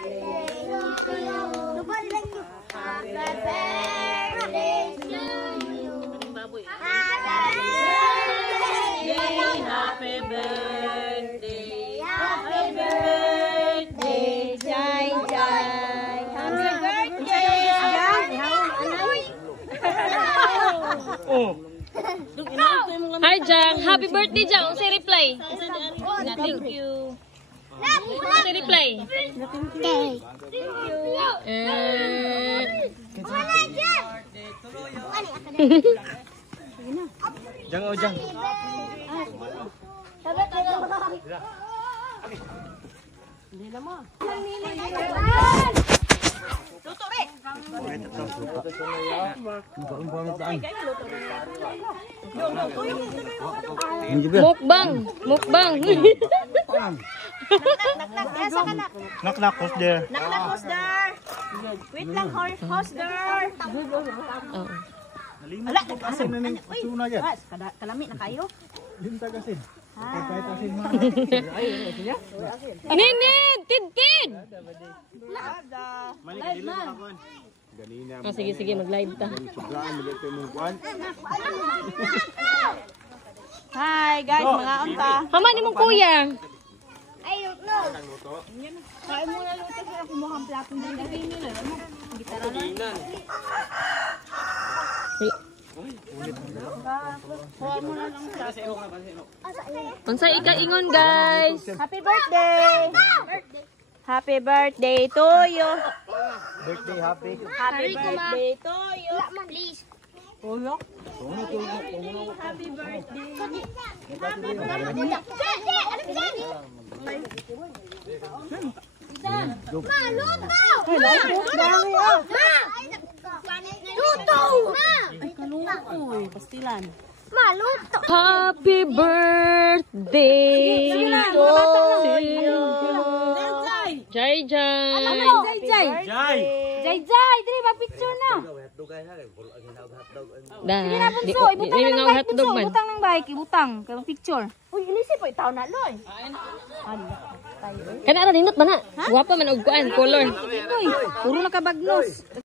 Hi Jang, happy birthday Jang. Say reply. Thank you. Say reply. Jang oh Jang. Mukbang, mukbang. Knock knock who's there? Who's there? Wait lang, who's there? Ala, asin na ning tuna dyan. Kalami na kayo? Lintag asin. Kahit asin mo. Ninid, tid. Oh, sige, mag-live ta. Hi guys, mga unta. Haman ni mong kuya. I don't know. Kain muna luto sila kumuha ang plato din dahil nila. Gitara na. Unsay ika-ingon guys? Happy birthday! Happy birthday to you! Birthday happy. Happy birthday to you! Please. Tulok? Happy birthday! Happy birthday! Ay, kalukoy. Pastilan. Maluto. Happy birthday to you. Jai Jai. Jai! Jai, dili ba picture na? Dili na bunso, ibutang na ng bike bunso, ibutang ng bike, ibutang, kaya picture. Uy, ilisip po, itaw na, Loy. Kana ra dinot ba na? Guwapa man og kuan color. Uy, puro nakabagnos.